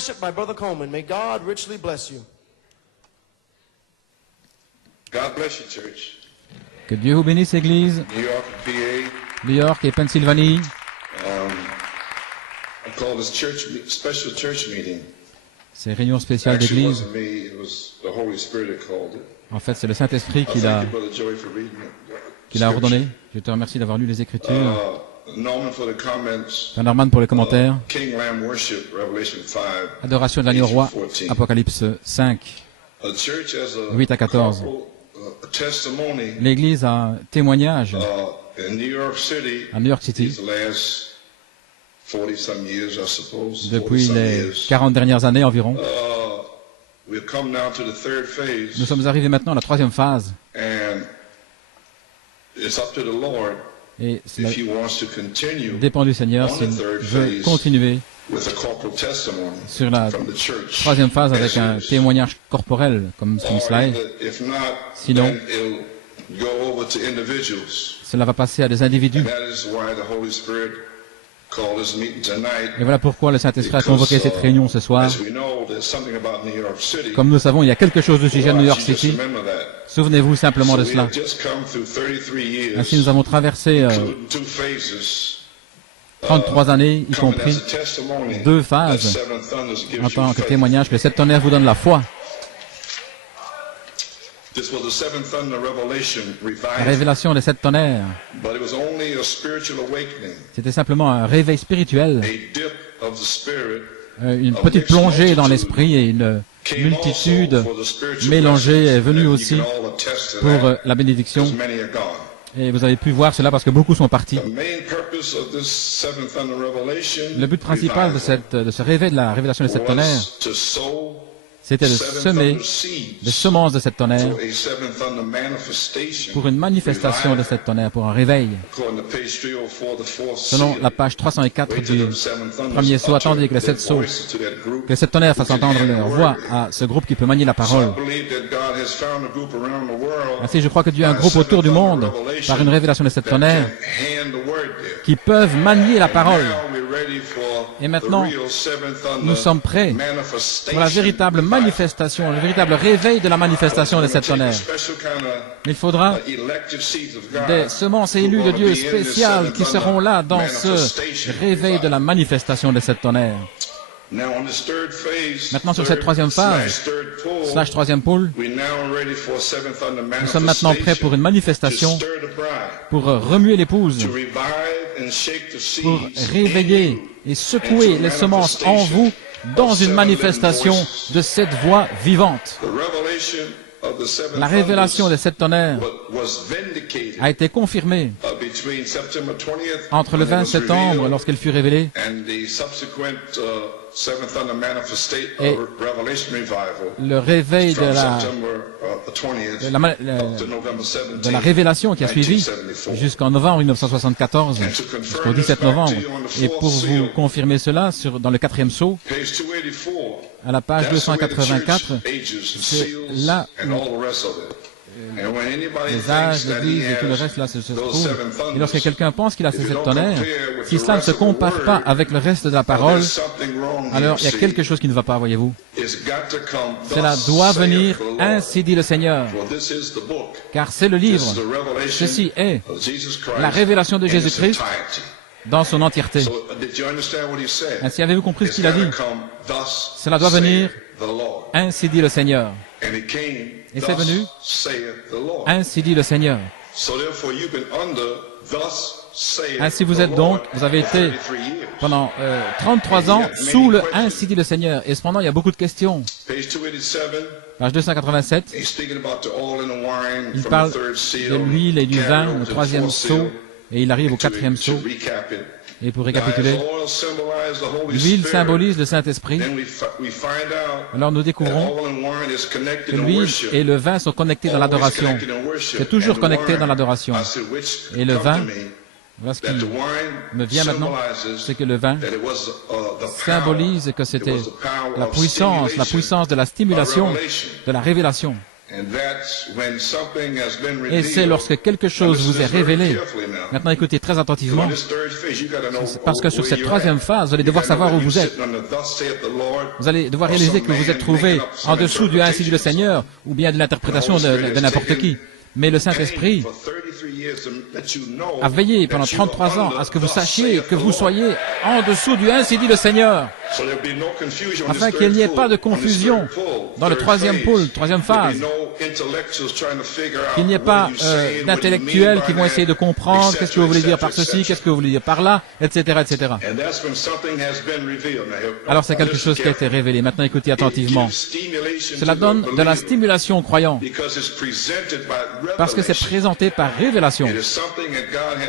worship by Brother Coleman. May God richly bless you. God bless you, church. Que Dieu vous bénisse, Église. New York, PA. New York et Pennsylvanie. I call this special church meeting. Ces réunions spéciales Actually, it d'église. wasn't me. It was the Holy Spirit that called it. En fait, c'est le Saint-Esprit qui Thank you, Brother Joey, for reading it. l'a ordonné. Je te remercie d'avoir lu les Écritures. Norman for the comments. Norman pour les commentaires. King Lamb worship, Revelation 5. Adoration de l'agneau roi, 14. Apocalypse 5, A church as a 8 à 14. a testimony L'Église a un témoignage in New York City. à New York City These last 40-some years, I suppose. depuis 40-some les years. 40 dernières années environ. We've come now to the third phase. Nous sommes arrivés maintenant à la troisième phase. And it's up to the Lord Et cela if He wants to continue dépend du Seigneur on s'il the third veut phase continuer with a corporal testimony sur la from the church. troisième phase avec as un it is. témoignage corporel comme Or cela est. if not, Sinon, then it'll go over to individuals. cela va passer à des individus. And that is why the Holy Spirit called this meeting tonight. Et voilà pourquoi le Saint-Esprit a convoqué cette réunion ce soir. As we know, there's something about New York City. Comme nous savons, il y a quelque chose au sujet de New York Just City. remember that. Souvenez-vous simplement de So we cela. have just come through 33 years, Ainsi, nous avons traversé including 2 phases. 33 années, y Coming compris as a testimony 2 that phases, Seven Thunders gives en you tant que faith. témoignage que les 7 tonnerres vous donnent la foi. This was the Seven Thunder Revelation La revival, révélation des 7 tonnerres, but it was only a spiritual awakening, c'était simplement un réveil spirituel, a dip of the spirit une petite plongée dans l'esprit et une came multitude also for the spiritual mélangée est venue blessing, and aussi you can all attest to pour that, la bénédiction. because many are gone. Et vous avez pu voir cela parce que beaucoup sont partis. The main purpose of this Seven Thunder Revelation Le but principal de ce réveil de la révélation des 7 tonnerres, was to sow c'était de seven semer thunder seeds des semences de 7 tonnerres for a Seven Thunder manifestation, pour une manifestation de 7 tonnerres, pour un réveil. according to page 304, the fourth Selon seal. la page 304 Wait till du the seven thunders premier saut, attendez que les 7 utter sauts, their voices to that group. que les 7 tonnerres fassent entendre leur voix à ce groupe qui peut manier la So I parole. believe that God has found a group around the world Ainsi, je crois que Dieu a un groupe autour du monde, par une révélation de 7 that tonnerres, can hand the word there. qui peuvent manier la parole. Now we're ready for Et maintenant, the real seven thunder nous sommes prêts manifestation. pour la véritable manifestation, le véritable réveil de la manifestation des 7 tonnerres. Special kind of Il faudra elective seeds of God des semences élues de Dieu spéciales qui seront là dans ce réveil de la manifestation des 7 tonnerres. Now on this third phase, Maintenant, sur cette troisième phase, slash troisième pôle, we're now ready for a seven thunder nous sommes maintenant prêts pour une manifestation, to stir the bride, pour remuer l'épouse, to revive and shake the pour seeds réveiller et secouer les semences en vous dans une manifestation de cette voix vivante. The revelation of the seven La révélation des thunders 7 tonnerres was vindicated a été confirmée between September 20th entre le when it 20 was septembre, revealed, lorsqu'elle fut révélée, and the subsequent seven thunder manifestation Et revelation revival le réveil from September 20th de la- up to November 17th, de la révélation qui a suivi 1974. jusqu'en novembre 1974, And to jusqu'au confirm 17 this back novembre. to you on the Et fourth pour vous seal, confirmer cela, dans le 4e saut, page 284, à la page that's the way the 284, church ages and c'est seals là and all the rest of it. And when anybody les âges, thinks that l'église he et tout le has reste là se those trouve. seven Et thunders, lorsque quelqu'un pense qu'il a ces if you 7 don't tonnerres, compare with si the cela ne rest se of the compare pas word, avec le reste de la parole, there's something wrong here, alors il y a see. quelque chose qui ne va pas, voyez-vous. It's got to come, Cela thus doit saith venir, the Lord. ainsi dit le Seigneur, For this is the book. car c'est le This livre. is the revelation Ceci est of Jesus Christ la révélation de in its Jésus-Christ entirety. dans son entièreté. So, did you understand what he said? Ainsi avez-vous compris ce It's qu'il a gotta dit? come, thus Cela doit venir, saith the Lord. ainsi dit le Seigneur. And it came, Et c'est thus venu, saith the Lord. ainsi dit le Seigneur. So therefore you've been under, thus saith Ainsi vous the êtes donc, Lord vous avez for été 33 years. pendant 33 ans sous le ainsi dit le Seigneur. Et cependant, il y a beaucoup de questions. Page 287, Page 287, he's speaking about the oil and the wine il from parle the third seal, de l'huile et du carried vin over au to the 3e fourth saut, seal. et il arrive au To 4e saut. recap it. Et pour Now, as récapituler, oil symbolized the Holy l'huile Spirit, symbolise le Saint-Esprit. then we find out Alors nous that découvrons oil and wine is que connected in l'huile worship. et le vin sont connectés dans Always l'adoration. connected in worship. C'est toujours And the connecté wine, dans l'adoration. I said, which Et le come vin, to me, voilà ce that qui the wine me vient maintenant, symbolizes c'est que le vin that it was, the power. symbolise que It c'était was the power la of puissance stimulation de la stimulation, by revelation. de la révélation. Et c'est lorsque quelque chose vous est révélé. Maintenant, écoutez très attentivement, parce que sur cette troisième phase, vous allez devoir savoir où vous êtes. Vous allez devoir réaliser que vous êtes trouvé en dessous du ainsi dit le Seigneur, ou bien de l'interprétation de n'importe qui. Mais le Saint-Esprit a veillé pendant 33 ans à ce que vous sachiez que vous soyez en dessous du ainsi dit le Seigneur, afin qu'il n'y ait pas de confusion dans le troisième pôle, troisième phase, qu'il n'y ait pas d'intellectuels qui vont essayer de comprendre qu'est-ce que vous voulez dire par ceci, qu'est-ce que vous voulez dire par là, etc., etc. Alors c'est quelque chose qui a été révélé. Maintenant écoutez attentivement. Cela donne de la stimulation aux croyants, parce que c'est présenté par révélation.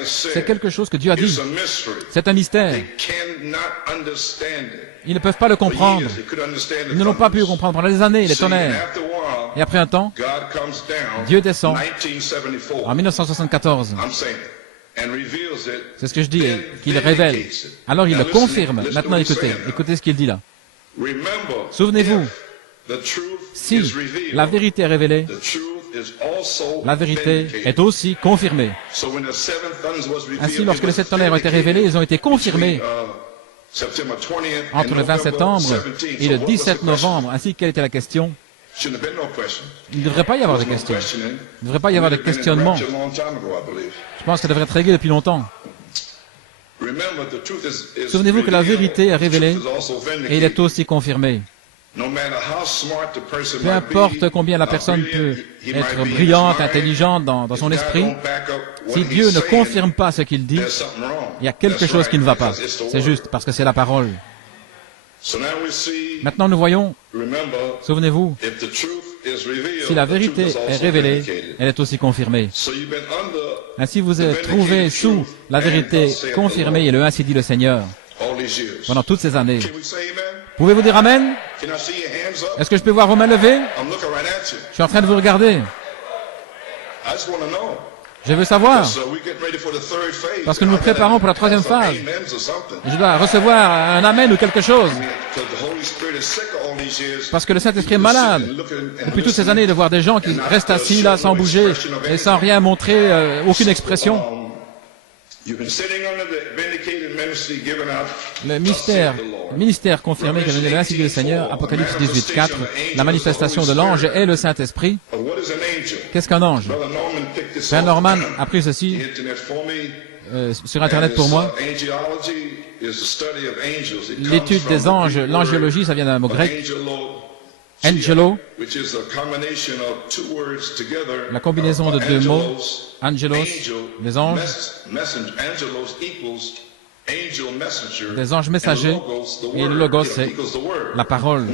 C'est quelque chose que Dieu a dit. C'est un mystère. Ils ne peuvent pas le comprendre. Ils ne l'ont pas pu le comprendre pendant des années, les tonnerres. Et après un temps, Dieu descend en 1974. C'est ce que je dis, qu'il révèle. Alors il le confirme. Maintenant écoutez ce qu'il dit là. Souvenez-vous, si la vérité est révélée, la vérité est aussi confirmée. Ainsi, lorsque les 7 tonnerres ont été révélés, ils ont été confirmés entre le 20 septembre et le 17 novembre. Ainsi, quelle était la question? Il ne devrait pas y avoir de questions. Il ne devrait pas y avoir de questionnement. Je pense que ça devrait être réglé depuis longtemps. Souvenez-vous que la vérité est révélée et il est aussi confirmé. Peu importe combien la personne peut être brillante, intelligente dans son esprit, si Dieu ne confirme pas ce qu'il dit, il y a quelque chose qui ne va pas. C'est juste parce que c'est la parole. Maintenant nous voyons, souvenez-vous, si la vérité est révélée, elle est aussi confirmée. Ainsi vous êtes trouvé sous la vérité confirmée et le ainsi dit le Seigneur pendant toutes ces années. Pouvez-vous dire Amen? Est-ce que je peux voir vos mains levées? Je suis en train de vous regarder. Je veux savoir, parce que nous nous préparons pour la troisième phase. Je dois recevoir un Amen ou quelque chose. Parce que le Saint-Esprit est malade. Depuis toutes ces années, de voir des gens qui restent assis là, sans bouger, et sans rien montrer, aucune expression. Le ministère confirmé que le ainsi dit le Seigneur, Apocalypse 18, 4, la manifestation de l'ange est le Saint-Esprit. Qu'est-ce qu'un ange? Frère Norman a pris ceci sur Internet pour moi. L'étude des anges, l'angiologie, ça vient d'un mot grec. Angelo, la combinaison de deux mots, angelos, les anges, des anges messagers, et le logos, c'est la parole,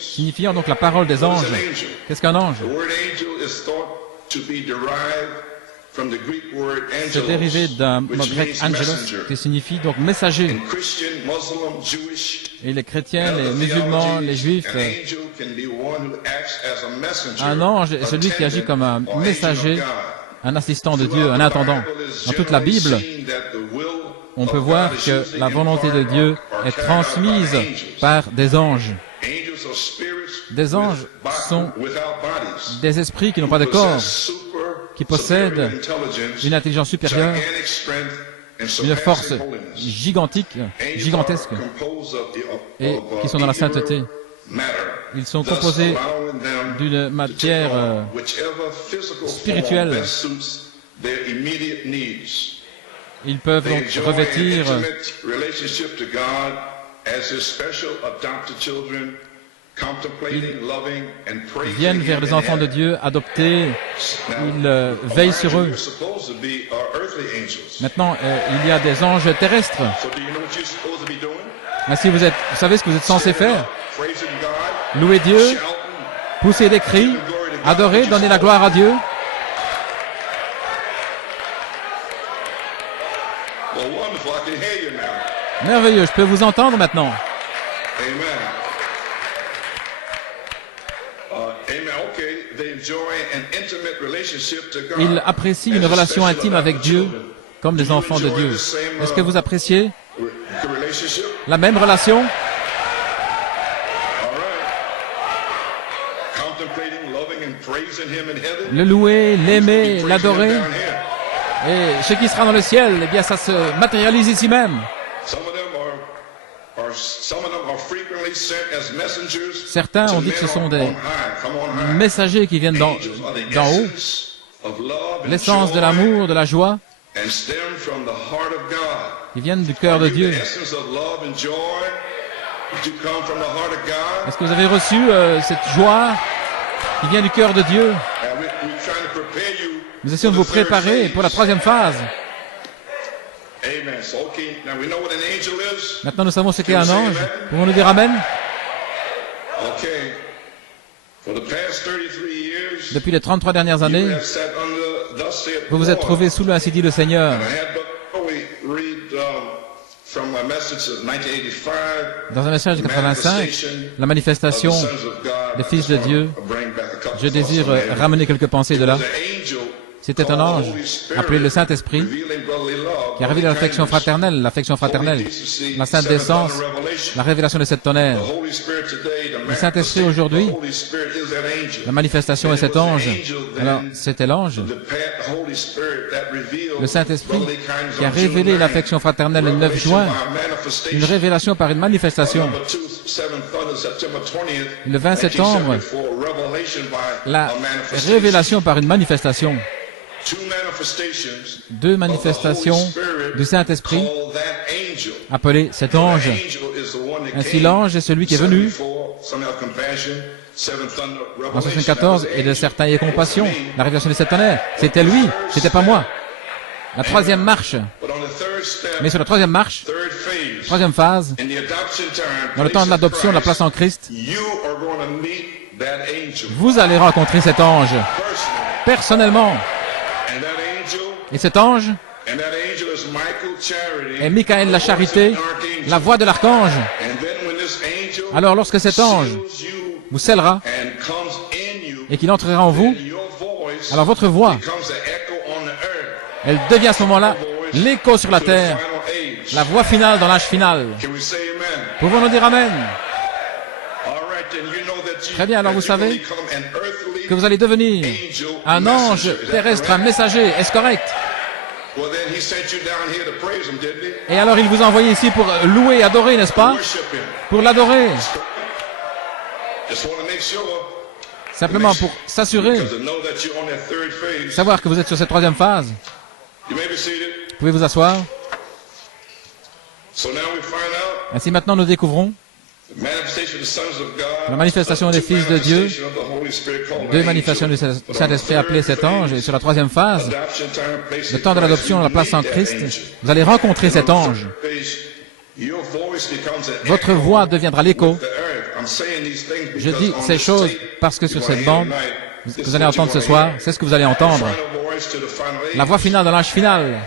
signifiant donc la parole des anges. Qu'est-ce qu'un ange? C'est dérivé d'un mot grec angelos, qui signifie donc messager. Et les chrétiens, les musulmans, les juifs, un ange est celui qui agit comme un messager, un assistant de Dieu, un intendant. Dans toute la Bible, on peut voir que la volonté de Dieu est transmise par des anges. Des anges sont des esprits qui n'ont pas de corps, qui possèdent une intelligence supérieure, une force gigantesque, et qui sont dans la sainteté. Ils sont composés d'une matière spirituelle. Ils peuvent donc revêtir ils viennent vers les enfants de Dieu, adoptés, ils veillent sur eux. Maintenant, il y a des anges terrestres. Ainsi, vous savez ce que vous êtes censés faire? Louer Dieu, pousser des cris, adorer, donner la gloire à Dieu. Merveilleux, je peux vous entendre maintenant. Ils apprécient une relation intime avec Dieu comme les enfants de Dieu. Est-ce que vous appréciez la même relation? le louer, l'aimer, l'adorer. Et ce qui sera dans le ciel, eh bien, ça se matérialise ici même. Certains ont dit que ce sont des messagers qui viennent d'en haut. L'essence de l'amour, de la joie, qui viennent du cœur de Dieu. Est-ce que vous avez reçu cette joie qui vient du cœur de Dieu? Nous essayons de vous préparer pour la troisième phase. Maintenant, nous savons ce qu'est un ange. Pouvons-nous dire Amen? Depuis les 33 dernières années, vous vous êtes trouvés sous le ainsi dit le Seigneur. Dans un message de 85, la manifestation des fils de Dieu, je désire ramener quelques pensées de là. C'était un ange appelé le Saint-Esprit qui a révélé l'affection fraternelle, la sainte décence, la révélation de cette tonnerre. Le Saint-Esprit aujourd'hui, la manifestation est cet ange. Alors, c'était l'ange, le Saint-Esprit, qui a révélé l'affection fraternelle le 9 juin, une révélation par une manifestation. Le 20 septembre, la révélation par une manifestation. Deux manifestations du Saint-Esprit appelé cet ange. Ainsi, l'ange est celui qui est venu en 74 et de certains ayez compassion. La révélation de cette tonnerre, c'était lui, c'était pas moi. La troisième marche. Mais sur la troisième marche, troisième phase, dans le temps de l'adoption, de la place en Christ, vous allez rencontrer cet ange personnellement. Et cet ange est Michael la charité, la voix de l'archange. Alors lorsque cet ange vous scellera et qu'il entrera en vous, alors votre voix, elle devient à ce moment-là l'écho sur la terre, la voix finale dans l'âge final. Pouvons-nous dire Amen? Très bien, alors vous savez que vous allez devenir un ange terrestre, un messager. Est-ce correct? Et alors il vous a envoyé ici pour louer, adorer, n'est-ce pas? Pour l'adorer. Simplement pour s'assurer, savoir que vous êtes sur cette troisième phase. Vous pouvez vous asseoir. Ainsi maintenant nous découvrons la manifestation des fils de Dieu, deux manifestations du Saint-Esprit appelées cet ange, et sur la troisième phase, le temps de l'adoption, la place en Christ, vous allez rencontrer cet ange. Votre voix deviendra l'écho. Je dis ces choses parce que sur cette bande, vous allez entendre ce soir, c'est ce que vous allez entendre. La voix finale dans l'âge final.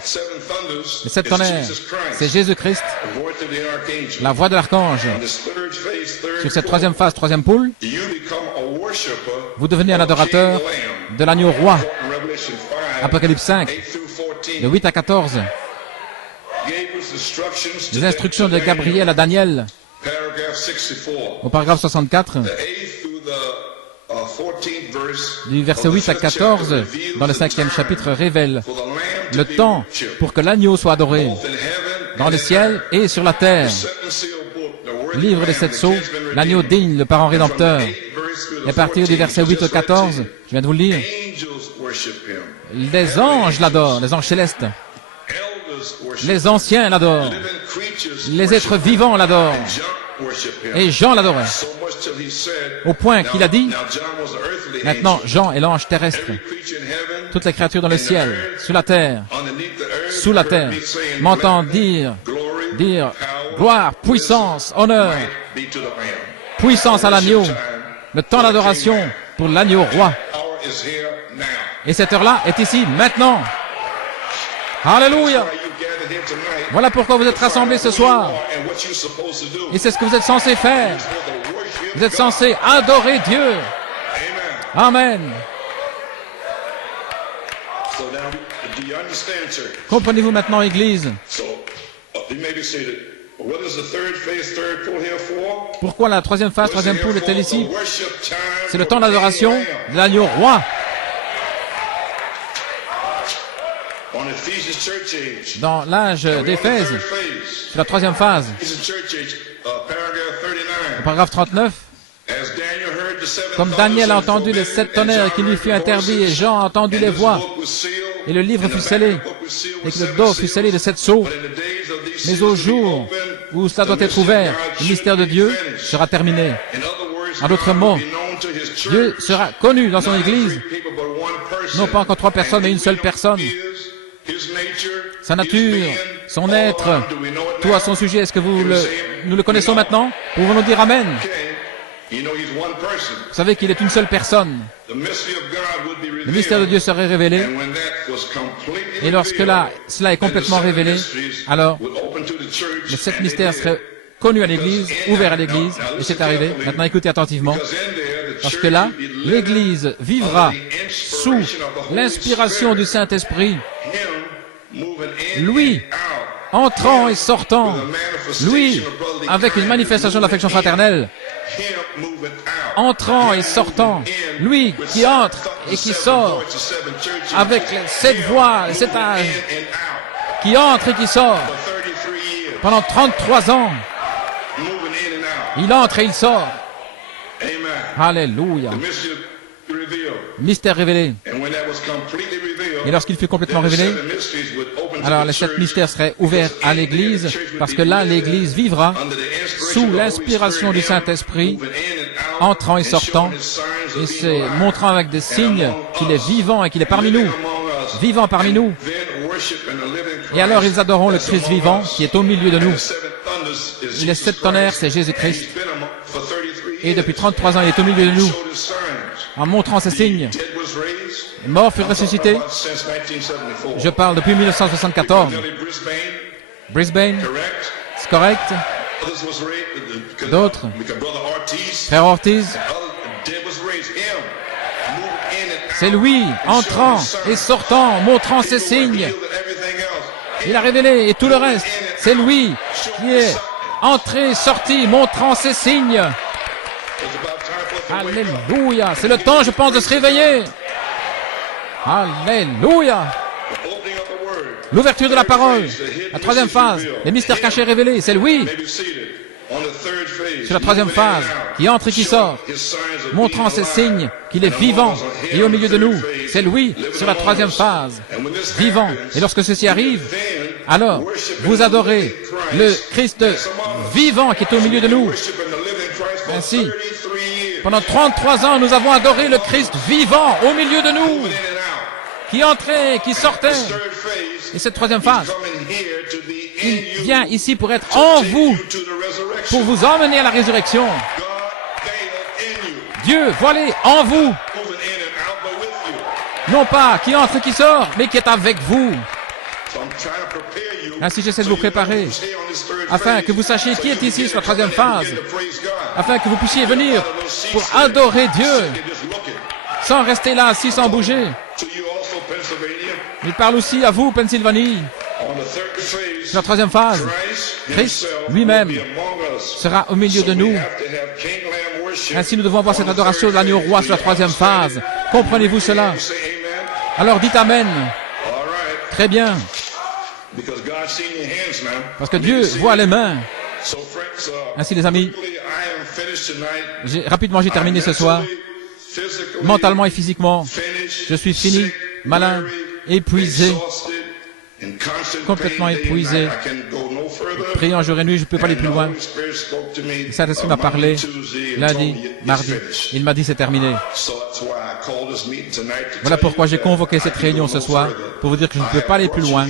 Et cette tonnerre, c'est Jésus-Christ, la voix de l'archange. Sur cette troisième phase, troisième poule, vous devenez un adorateur de l'agneau roi. Apocalypse 5, de 8 à 14. Les instructions de Gabriel à Daniel, au paragraphe 64, du verset 8 à 14, dans le 5e chapitre, révèle le temps pour que l'agneau soit adoré, dans le ciel et sur la terre. Livre des 7 sceaux, l'agneau digne, le parent rédempteur. Et à partir du verset 8 au 14, je viens de vous le lire, les anges l'adorent, les anges célestes. Les anciens l'adorent. Les êtres vivants l'adorent. Et Jean l'adorait. Au point qu'il a dit, maintenant Jean est l'ange terrestre. Toutes les créatures dans le ciel, sous la terre, m'entendent dire, gloire, puissance, honneur, puissance à l'agneau, le temps d'adoration pour l'agneau roi. Et cette heure-là est ici, maintenant. Alléluia! Voilà pourquoi vous êtes rassemblés ce soir. Et c'est ce que vous êtes censés faire. Vous êtes censés adorer Dieu. Amen. Comprenez-vous maintenant, Église? Pourquoi la troisième phase, troisième poule est-elle ici? C'est le temps d'adoration de l'agneau roi. Dans l'âge d'Éphèse, c'est la troisième phase. Au paragraphe 39, comme Daniel a entendu les 7 tonnerres qui lui furent interdits, et Jean a entendu les voix, et le livre fut scellé, et que le dos fut scellé de 7 sceaux. Mais au jour où cela doit être ouvert, le mystère de Dieu sera terminé. En d'autres mots, Dieu sera connu dans son Église, non pas encore 3 personnes, mais une seule personne. Sa nature, son être, tout à son sujet. Est-ce que nous le connaissons maintenant? Pouvons nous dire Amen? Vous savez qu'il est une seule personne. Le mystère de Dieu serait révélé. Et lorsque cela est complètement révélé, alors les 7 mystères seraient connus à l'Église, ouverts à l'Église, et c'est arrivé. Maintenant écoutez attentivement. Parce que là, l'Église vivra sous l'inspiration du Saint-Esprit. Lui, entrant et sortant. Lui, avec une manifestation de l'affection fraternelle. Entrant et sortant. Lui qui entre et qui sort. Avec 7 voix, 7 âges. Qui entre et qui sort. Pendant 33 ans. Il entre et il sort. Alléluia. Mystère révélé. Et lorsqu'il fut complètement révélé, alors les 7 mystères seraient ouverts à l'Église, parce que là, l'Église vivra sous l'inspiration du Saint-Esprit, entrant et sortant, et c'est montrant avec des signes qu'il est vivant et qu'il est parmi nous, vivant parmi nous. Et alors ils adoreront le Christ vivant qui est au milieu de nous. Les 7 tonnerres, c'est Jésus-Christ. Et depuis 33 ans, il est au milieu de nous, en montrant ces signes. Les morts furent ressuscités. Je parle depuis 1974. Brisbane, c'est correct. D'autres, Frère Ortiz, c'est lui, entrant et sortant, montrant ses signes. Il a révélé, et tout le reste, c'est lui qui est entré, sorti, montrant ses signes. Alléluia. C'est le temps, je pense, de se réveiller. Alléluia. L'ouverture de la parole. La troisième phase. Les mystères cachés révélés. C'est lui. Sur la troisième phase. Qui entre et qui sort. Montrant ses signes qu'il est vivant et au milieu de nous. C'est lui. Sur la troisième phase. Vivant. Et lorsque ceci arrive, alors vous adorez le Christ vivant qui est au milieu de nous. Ainsi, pendant 33 ans, nous avons adoré le Christ vivant au milieu de nous, qui entrait, qui sortait. Et cette troisième phase, il vient ici pour être en vous, pour vous emmener à la résurrection. Dieu, voilà, en vous. Non pas qui entre, qui sort, mais qui est avec vous. Ainsi, j'essaie de vous préparer, afin que vous sachiez qui est ici sur la troisième phase, afin que vous puissiez venir pour adorer Dieu, sans rester là assis, sans bouger. Il parle aussi à vous, Pennsylvanie. Sur la troisième phase, Christ lui-même sera au milieu de nous. Ainsi, nous devons avoir cette adoration de l'agneau roi sur la troisième phase. Comprenez-vous cela? Alors dites Amen. Très bien. Parce que Dieu voit les mains. Ainsi, les amis, rapidement, j'ai terminé ce soir. Mentalement et physiquement, je suis fini, malade, épuisé, complètement épuisé. Priant jour et nuit, je ne peux pas aller plus loin. Le Saint-Esprit m'a parlé lundi, mardi. Il m'a dit c'est terminé. Voilà pourquoi j'ai convoqué cette réunion ce soir, pour vous dire que je ne peux pas aller plus loin.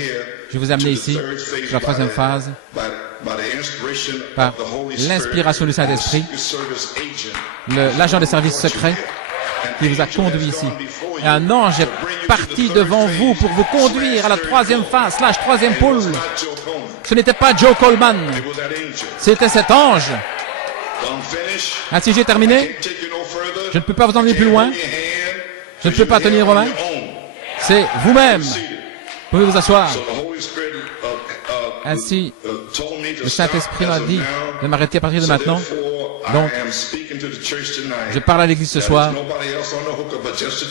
Je vous ai amené ici, sur la troisième phase, par l'inspiration du Saint-Esprit, l'agent des services secrets qui vous a conduit ici. Et un ange est parti devant vous pour vous conduire à la troisième phase, / troisième pôle. Ce n'était pas Joe Coleman, c'était cet ange. Ainsi j'ai terminé. Je ne peux pas vous emmener plus loin. Je ne peux pas tenir vos mains. C'est vous-même. Vous pouvez vous asseoir. Ainsi, le Saint-Esprit m'a dit de m'arrêter à partir de maintenant. Donc, je parle à l'Église ce soir.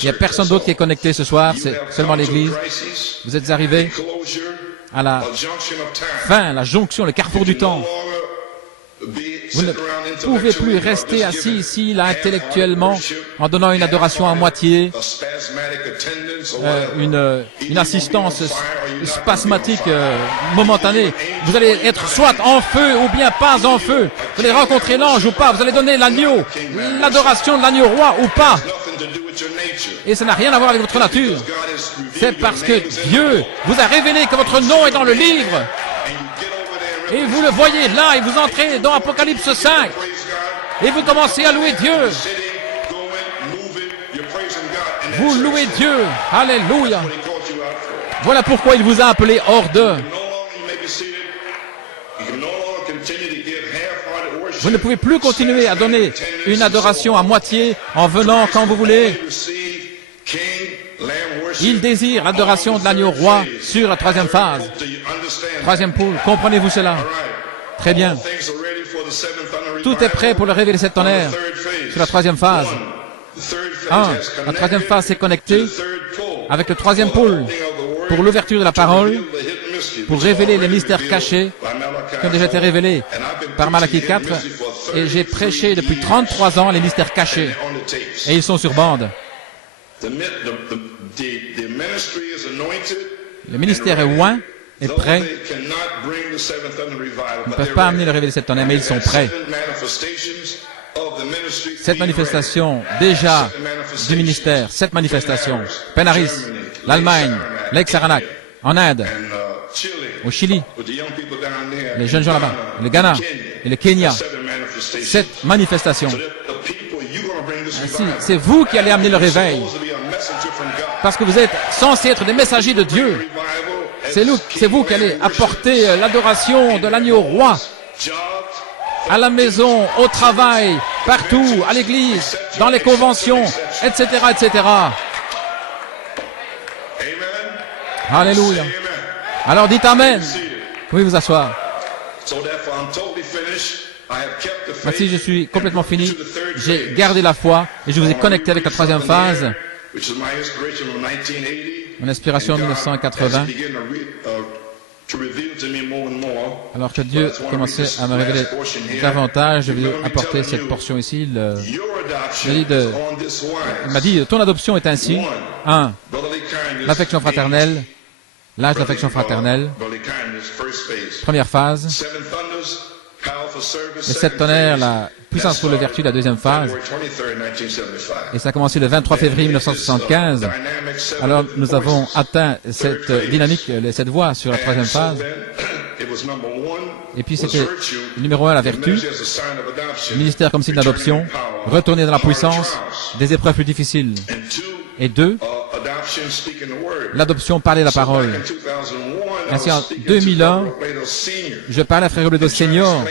Il n'y a personne d'autre qui est connecté ce soir, c'est seulement l'Église. Vous êtes arrivés à la fin, la jonction, le carrefour du temps. Vous ne pouvez plus rester assis ici, là, intellectuellement, en donnant une adoration à moitié, une assistance spasmatique, momentanée. Vous allez être soit en feu ou bien pas en feu. Vous allez rencontrer l'ange ou pas. Vous allez donner l'agneau, l'adoration de l'agneau roi ou pas. Et ça n'a rien à voir avec votre nature. C'est parce que Dieu vous a révélé que votre nom est dans le livre. Et vous le voyez là, et vous entrez dans Apocalypse 5. Et vous commencez à louer Dieu. Vous louez Dieu. Alléluia. Voilà pourquoi il vous a appelé hors d'eux. Vous ne pouvez plus continuer à donner une adoration à moitié en venant quand vous voulez. Il désire l'adoration de l'agneau roi sur la troisième phase. Troisième poule, comprenez-vous cela? Très bien. Tout est prêt pour le révéler cette tonnerre sur la troisième phase. La troisième phase s'est connectée avec le troisième pôle pour l'ouverture de la parole, pour révéler les mystères cachés qui ont déjà été révélés par Malachie 4. Et j'ai prêché depuis 33 ans les mystères cachés. Et ils sont sur bande. Le ministère est oint, est prêt. Ils ne peuvent pas amener le révéler cette tonnerre, mais ils sont prêts. Cette manifestation, déjà, du ministère, cette manifestation, Penaris, l'Allemagne, l'ex-Saranac, en Inde, au Chili, les jeunes gens là-bas, le Ghana et le Kenya, cette manifestation. Ainsi, c'est vous qui allez amener le réveil. Parce que vous êtes censés être des messagers de Dieu. C'est vous qui allez apporter l'adoration de l'agneau roi à la maison, au travail, partout, à l'église, dans les conventions, etc., etc. Alléluia. Alors dites Amen. Vous pouvez vous asseoir. Ainsi, je suis complètement fini. J'ai gardé la foi et je vous ai connecté avec la troisième phase. Mon inspiration en 1980. Alors que Dieu commençait à me révéler davantage, je vais apporter cette portion ici. Il m'a dit, ton adoption est ainsi. 1. L'affection fraternelle. L'âge de l'affection fraternelle. Première phase. Les 7 tonnerres, la puissance pour le vertu, la deuxième phase. Et ça a commencé le 23 février 1975. Alors nous avons atteint cette dynamique, cette voie sur la troisième phase. Et puis c'était numéro 1, la vertu. Le ministère comme signe d'adoption. Retourner dans la puissance des épreuves plus difficiles. Et 2, l'adoption, parler la parole. Ainsi, en 2001, je parlais à Frère Robledo Senior.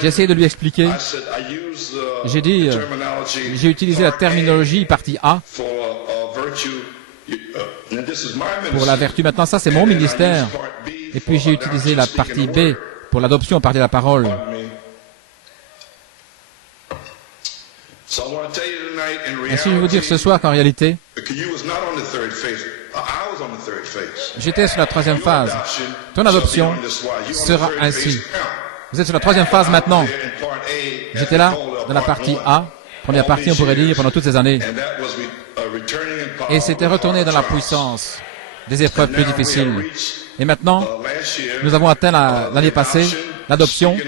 J'ai essayé de lui expliquer. J'ai dit, j'ai utilisé la terminologie partie A pour la vertu. Maintenant, ça, c'est mon ministère. Et puis, j'ai utilisé la partie B pour l'adoption, parler la parole. Ainsi, je vais vous dire ce soir qu'en réalité, j'étais sur la troisième phase. Ton adoption sera ainsi. Vous êtes sur la troisième phase maintenant. J'étais là, dans la partie A, première partie, on pourrait dire, pendant toutes ces années. Et c'était retourné dans la puissance des épreuves plus difficiles. Et maintenant, nous avons atteint l'année passée, l'adoption,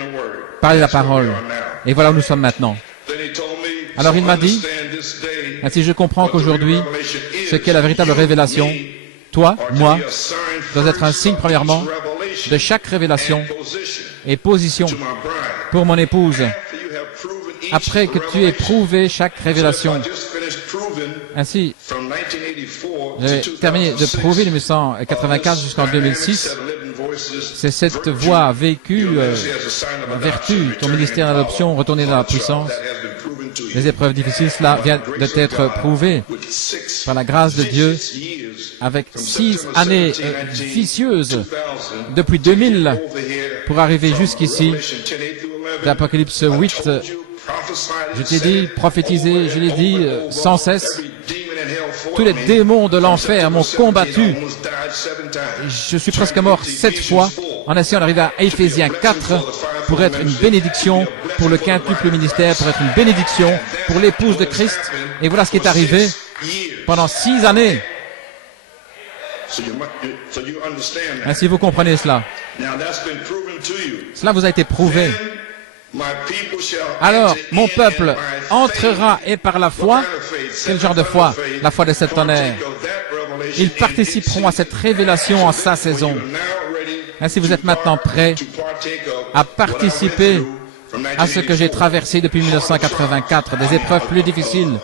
parler la parole. Et voilà où nous sommes maintenant. Alors il m'a dit, ainsi je comprends qu'aujourd'hui, ce qu'est la véritable révélation, toi, moi, doit être un signe, premièrement, de chaque révélation et position pour mon épouse. Après que tu aies prouvé chaque révélation. Ainsi, j'ai terminé de prouver le 1984 jusqu'en 2006. C'est cette voie vécue, vertu, ton ministère d'adoption, retourner dans la puissance. Les épreuves difficiles, cela vient d'être prouvé par la grâce de Dieu avec 6 années vicieuses depuis 2000 pour arriver jusqu'ici. D'Apocalypse 8, je t'ai dit, prophétisé, je l'ai dit sans cesse. Tous les démons de l'enfer m'ont combattu. Je suis presque mort 7 fois en essayant d'arriver à Éphésiens 4 pour être une bénédiction pour le quintuple ministère, pour être une bénédiction pour l'épouse de Christ. Et voilà ce qui est arrivé pendant 6 années. Ainsi vous comprenez cela. Cela vous a été prouvé. Alors, mon peuple entrera et par la foi, quel genre de foi? La foi des 7 tonnerres. Ils participeront à cette révélation en sa saison. Ainsi, vous êtes maintenant prêts à participer à ce que j'ai traversé depuis 1984, des épreuves plus difficiles.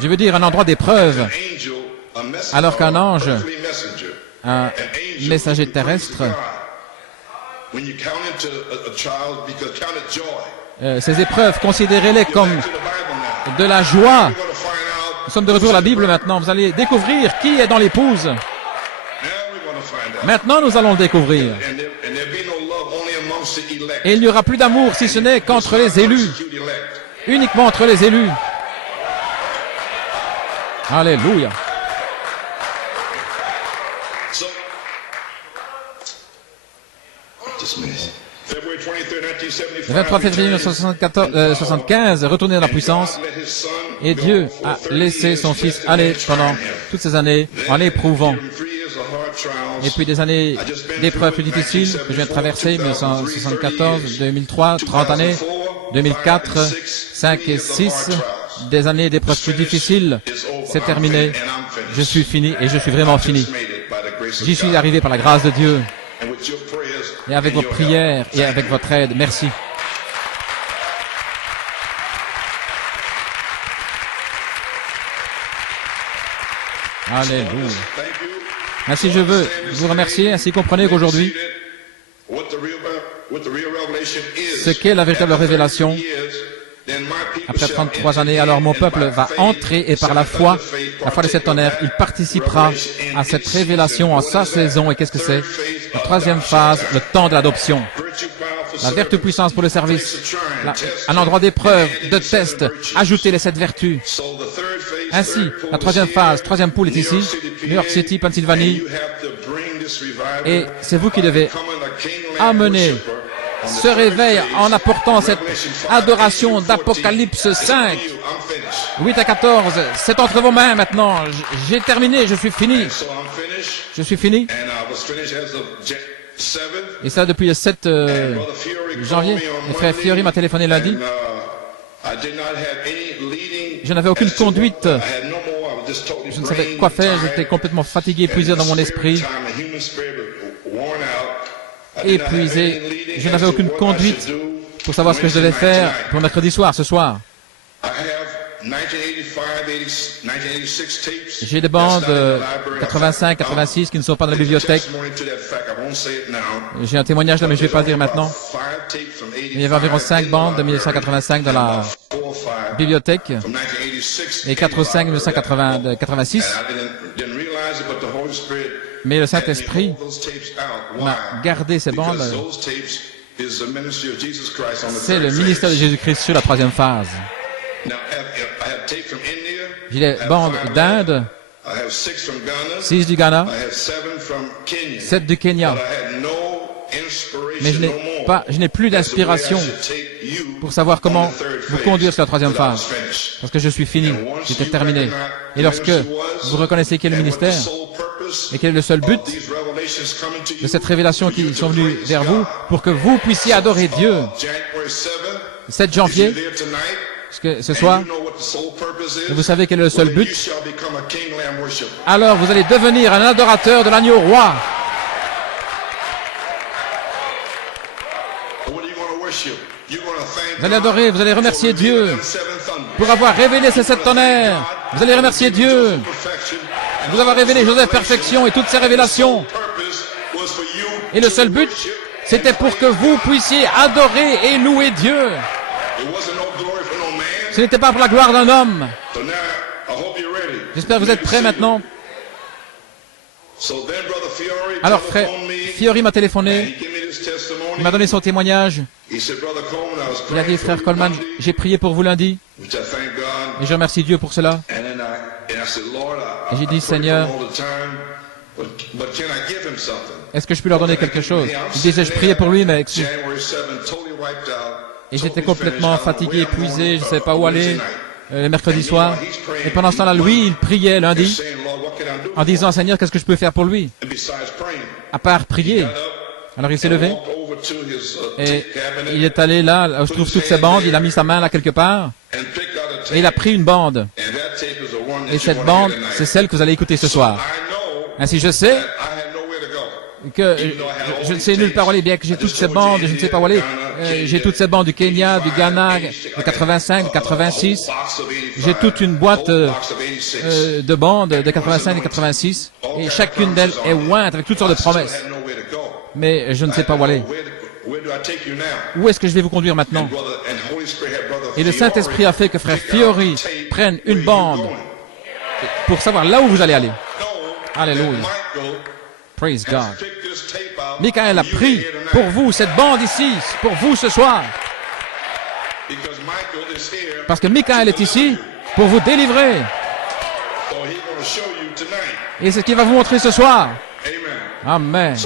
Je veux dire un endroit d'épreuve, alors qu'un ange, un messager terrestre, ces épreuves, considérez-les comme de la joie. Nous sommes de retour à la Bible maintenant. Vous allez découvrir qui est dans l'épouse. Maintenant, nous allons le découvrir. Et il n'y aura plus d'amour si ce n'est qu'entre les élus. Uniquement entre les élus. Alléluia. Le 23 février 1975, retourné dans la puissance, et Dieu a laissé son Fils aller pendant toutes ces années en l'éprouvant. Et puis des années d'épreuves plus difficiles que je viens de traverser, 1974, 2003, 30 années, 2004, 5 et 6, des années d'épreuves plus difficiles, c'est terminé. Je suis fini et je suis vraiment fini. J'y suis arrivé par la grâce de Dieu. Et avec vos prières et avec votre aide, merci. Alléluia. Ainsi, je veux vous remercier. Ainsi, comprenez qu'aujourd'hui, ce qu'est la véritable révélation, après 33 années, alors mon peuple va entrer et par la foi des 7 tonnerres, il participera à cette révélation en sa saison. Et qu'est-ce que c'est? La troisième phase, le temps de l'adoption. La vertu puissance pour le service, un endroit d'épreuve, de test, ajoutez les 7 vertus. Ainsi, la troisième phase, troisième poule est ici, New York City, Pennsylvanie, et c'est vous qui devez amener ce réveil en apportant cette adoration d'Apocalypse 5. 8 à 14, c'est entre vos mains maintenant. J'ai terminé, je suis fini. Je suis fini. Et ça depuis le 7 janvier. Le frère Fiori m'a téléphoné lundi. Je n'avais aucune conduite. Je ne savais quoi faire. J'étais complètement fatigué, épuisé dans mon esprit. Épuisé. Je n'avais aucune conduite pour savoir ce que je devais faire pour mercredi soir, ce soir. J'ai des bandes 85, 86 qui ne sont pas dans la bibliothèque. J'ai un témoignage là, mais je ne vais pas le dire maintenant. Il y avait environ 5 bandes de 1985 dans la bibliothèque et 4 ou 5 de 1986. Mais le Saint-Esprit m'a gardé ces bandes. C'est le ministère de Jésus-Christ sur la troisième phase. J'ai des bandes d'Inde, 6 du Ghana, 7 du Kenya. Mais je n'ai plus d'inspiration pour savoir comment vous conduire sur la troisième phase. Parce que je suis fini, j'étais terminé. Et lorsque vous reconnaissez quel est le ministère, et quel est le seul but de cette révélation qui sont venues vers vous, pour que vous puissiez adorer Dieu. 7 janvier, ce soir, et vous savez quel est le seul but, alors vous allez devenir un adorateur de l'agneau roi. Vous allez adorer, vous allez remercier Dieu pour avoir révélé ces 7 tonnerres. Vous allez remercier Dieu. Vous avez révélé Joseph Perfection et toutes ces révélations. Et le seul but, c'était pour que vous puissiez adorer et louer Dieu. Ce n'était pas pour la gloire d'un homme. J'espère que vous êtes prêts maintenant. Alors, frère Fiori m'a téléphoné, il m'a donné son témoignage. Il a dit, frère Coleman, j'ai prié pour vous lundi, et je remercie Dieu pour cela. Et j'ai dit, Seigneur, est-ce que je peux leur donner quelque chose? Il disait, je priais pour lui, mais... Et j'étais complètement fatigué, épuisé, je ne savais pas où aller, le mercredi soir. Et pendant ce temps-là, lui, il priait lundi, en disant, Seigneur, qu'est-ce que je peux faire pour lui? À part prier. Alors il s'est levé, et il est allé là, où je trouve toutes ces bandes, il a mis sa main là quelque part, et il a pris une bande. Et cette bande, c'est celle que vous allez écouter ce soir. Ainsi, je sais que je ne sais nulle part où aller, bien que j'ai toutes ces bandes, je ne sais pas où aller. J'ai toutes ces bandes du Kenya, du Ghana, de 85, de 86. J'ai toute une boîte de bandes de 85 et 86. Et chacune d'elles est ointe avec toutes sortes de promesses. Mais je ne sais pas où aller. Où est-ce que je vais vous conduire maintenant? Et le Saint-Esprit a fait que frère Fiori prenne une bande pour savoir là où vous allez aller. Alléluia. Praise God. Michael a pris pour vous cette bande ici, pour vous ce soir. Parce que Michael est ici pour vous délivrer. Et c'est ce qu'il va vous montrer ce soir. Amen.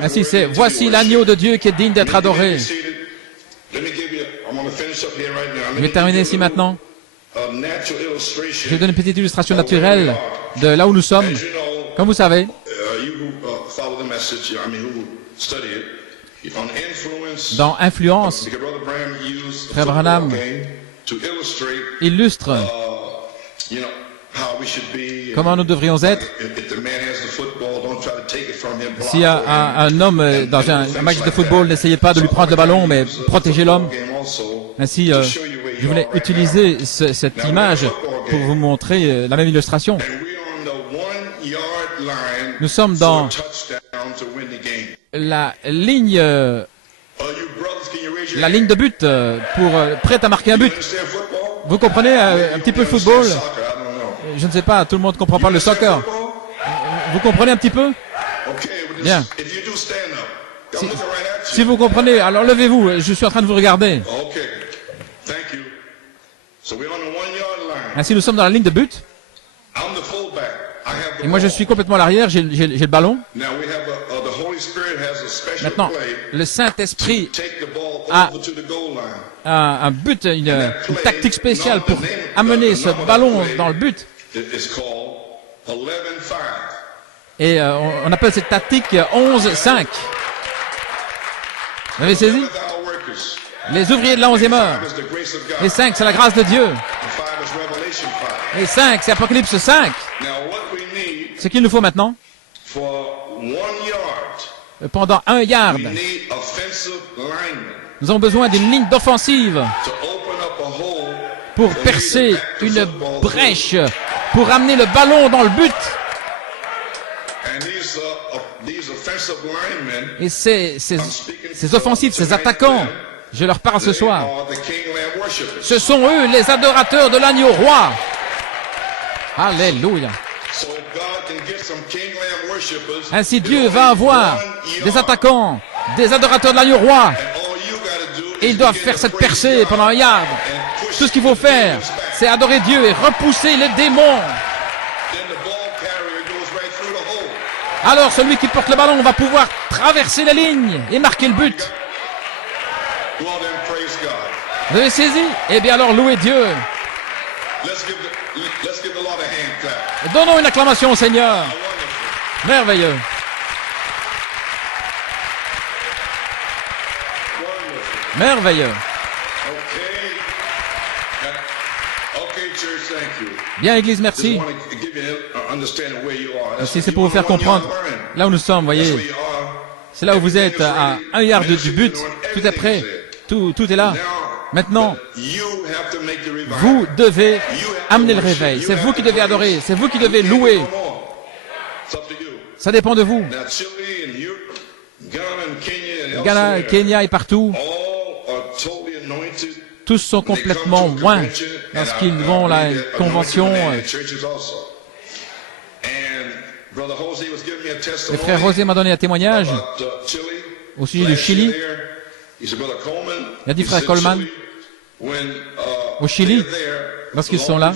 Ainsi c'est, voici l'agneau de Dieu qui est digne d'être adoré. Je vais terminer ici maintenant. Je vais donner une petite illustration naturelle de là où nous sommes. Comme vous savez, dans Influence, frère Branham illustre comment nous devrions être. S'il y a un homme dans un match de football, n'essayez pas de lui prendre le ballon, mais protégez l'homme. Ainsi, je voulais utiliser cette image pour vous montrer la même illustration. Nous sommes dans la ligne de but prête à marquer un but. Vous comprenez un petit peu le football? Je ne sais pas, tout le monde ne comprend pas le soccer. Vous comprenez un petit peu? Bien. Si vous comprenez, alors levez-vous, je suis en train de vous regarder. Ainsi, nous sommes dans la ligne de but. Et moi, je suis complètement à l'arrière, j'ai le ballon. Maintenant, le Saint-Esprit a un but, une tactique spéciale pour amener ce ballon dans le but. Et on appelle cette tactique 11-5. Vous avez saisi? Les ouvriers de la 11e heure. Et 5, c'est la grâce de Dieu. Et 5, c'est Apocalypse 5. Ce qu'il nous faut maintenant, pendant 1 yard, nous avons besoin d'une ligne d'offensive pour percer une brèche, pour amener le ballon dans le but. Et ces offensifs, ces attaquants, je leur parle ce soir. Ce sont eux les adorateurs de l'agneau roi. Alléluia. Ainsi Dieu va avoir des attaquants, des adorateurs de l'agneau roi. Et ils doivent faire cette percée pendant 1 yard. Tout ce qu'il faut faire, c'est adorer Dieu et repousser les démons. Alors celui qui porte le ballon va pouvoir traverser les lignes et marquer le but. Vous avez saisi? Eh bien alors louez Dieu. Donnons une acclamation au Seigneur. Merveilleux. Merveilleux. Bien, Église, merci. Si c'est pour vous faire comprendre, là où nous sommes, voyez, c'est là où vous êtes, à 1 yard du but, tout est prêt, tout est là. Maintenant, vous devez amener le réveil, c'est vous qui devez adorer, c'est vous qui devez louer. Ça dépend de vous. Ghana, Kenya et partout, tous sont complètement loin lorsqu'ils vont à la convention. Le frère José m'a donné un témoignage au sujet du Chili. Il a dit, frère Coleman, au Chili, lorsqu'ils sont là,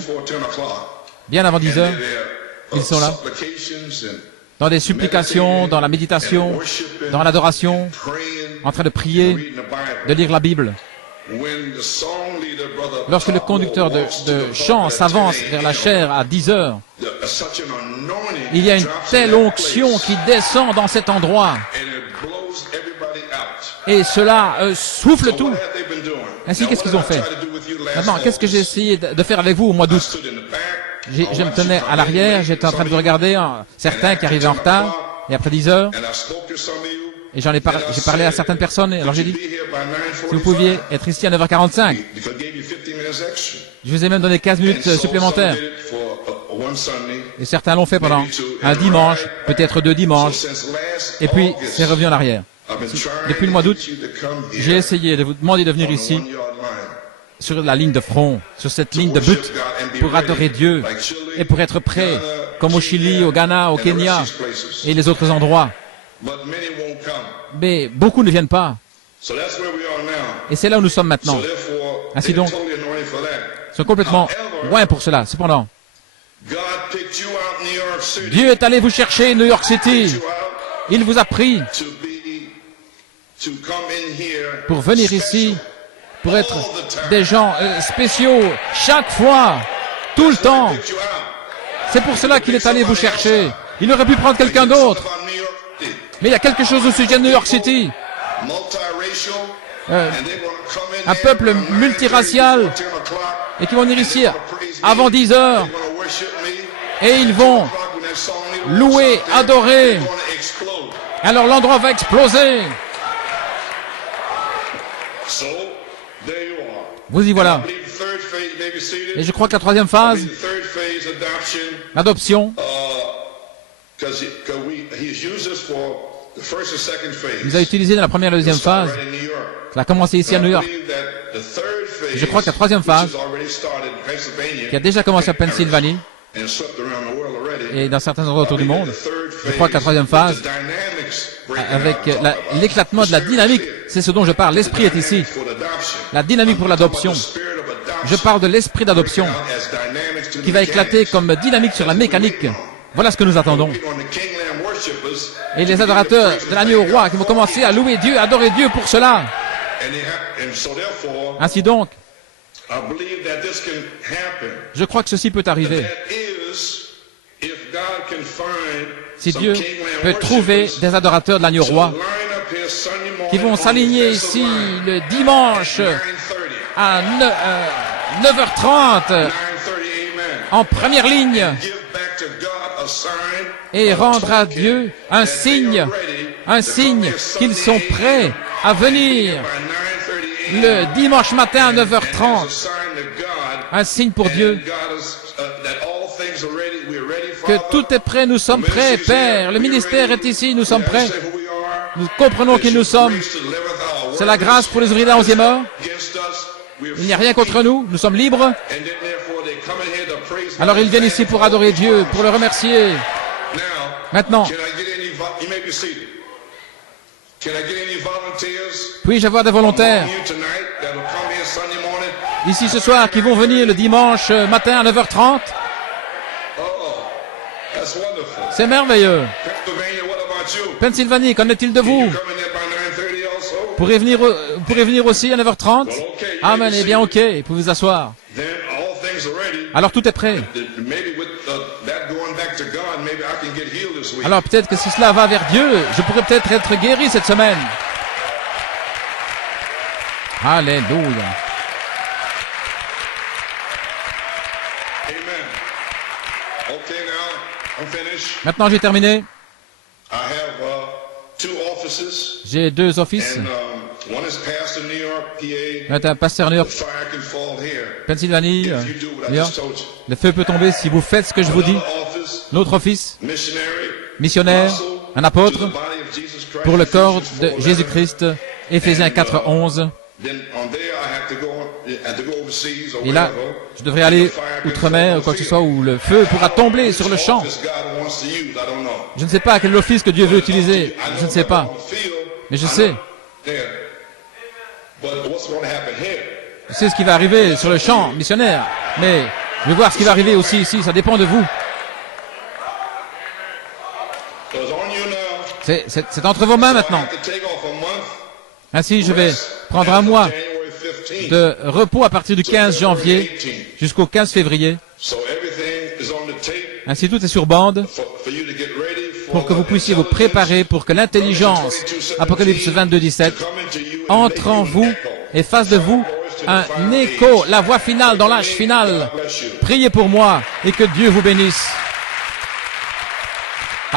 bien avant 10 heures, ils sont là, dans des supplications, dans la méditation, dans l'adoration, en train de prier, de lire la Bible. Lorsque le conducteur de chant s'avance vers la chaire à 10 heures, il y a une telle onction qui descend dans cet endroit. Et cela souffle tout. Ainsi, qu'est-ce qu'ils ont fait? Maintenant, qu'est-ce que j'ai essayé de faire avec vous au mois d'août? Je me tenais à l'arrière, j'étais en train de vous regarder, certains qui arrivaient en retard, et après 10 heures, et j'ai parlé à certaines personnes, alors j'ai dit, si vous pouviez être ici à 9h45, je vous ai même donné 15 minutes supplémentaires. Et certains l'ont fait pendant un dimanche, peut-être 2 dimanches, et puis c'est revenu en arrière. Depuis le mois d'août, j'ai essayé de vous demander de venir ici, sur la ligne de front, sur cette ligne de but, pour adorer Dieu et pour être prêt, comme au Chili, au Ghana, au Kenya et les autres endroits. Mais beaucoup ne viennent pas. Et c'est là où nous sommes maintenant. Ainsi donc, ils sont complètement loin pour cela. Cependant, Dieu est allé vous chercher, New York City. Il vous a pris pour venir ici, pour être des gens spéciaux, chaque fois, tout le temps. C'est pour cela qu'il est allé vous chercher. Il aurait pu prendre quelqu'un d'autre. Mais il y a quelque chose au sujet de New York City. Un peuple multiracial et qui vont venir ici avant 10 heures. Et ils vont louer, adorer. Alors l'endroit va exploser. Vous y voilà. Et je crois que la troisième phase, l'adoption, il nous a utilisé dans la première et la deuxième phase. Ça a commencé ici à New York. Je crois que la troisième phase, qui a déjà commencé à Pennsylvanie, et dans certains endroits autour du monde, je crois que la troisième phase, avec l'éclatement de la dynamique, c'est ce dont je parle. L'esprit est ici. La dynamique pour l'adoption. Je parle de l'esprit d'adoption qui va éclater comme dynamique sur la mécanique. Voilà ce que nous attendons. Et les adorateurs de l'agneau roi qui vont commencer à louer Dieu, à adorer Dieu pour cela. Ainsi donc, je crois que ceci peut arriver. Si Dieu peut trouver des adorateurs de l'agneau roi qui vont s'aligner ici le dimanche à 9h30 en première ligne et rendre à Dieu un signe qu'ils sont prêts à venir le dimanche matin à 9h30. Un signe pour Dieu que tout est prêt, nous sommes prêts, Père. Le ministère est ici, nous sommes prêts. Nous comprenons qui nous sommes. C'est la grâce pour les ouvriers de la 11e heure. Il n'y a rien contre nous, nous sommes libres. Alors ils viennent ici pour adorer Dieu, pour le remercier. Maintenant, puis-je avoir des volontaires ici ce soir qui vont venir le dimanche matin à 9h30? C'est merveilleux. Pennsylvanie, qu'en est-il de vous? Pourrez venir aussi à 9h30? Amen, eh bien ok, vous pouvez vous asseoir. Alors tout est prêt. Alors peut-être que si cela va vers Dieu, je pourrais peut-être être guéri cette semaine. Alléluia. Maintenant j'ai terminé. J'ai 2 offices. Un pasteur New York, Pennsylvanie, New York. Le feu peut tomber si vous faites ce que je vous dis. Notre office, missionnaire, un apôtre, pour le corps de Jésus-Christ, Éphésiens 4:11. Et là, je devrais aller outre-mer ou quoi que ce soit, où le feu pourra tomber sur le champ. Je ne sais pas quel office que Dieu veut utiliser. Je ne sais pas. Mais je sais. Je sais ce qui va arriver sur le champ missionnaire. Mais je vais voir ce qui va arriver aussi ici. Ça dépend de vous. C'est entre vos mains maintenant. Ainsi, je vais prendre un mois de repos à partir du 15 janvier jusqu'au 15 février. Ainsi, tout est sur bande pour que vous puissiez vous préparer pour que l'intelligence, Apocalypse 22, 17, entre en vous et fasse de vous un écho, la voix finale dans l'âge final. Priez pour moi et que Dieu vous bénisse.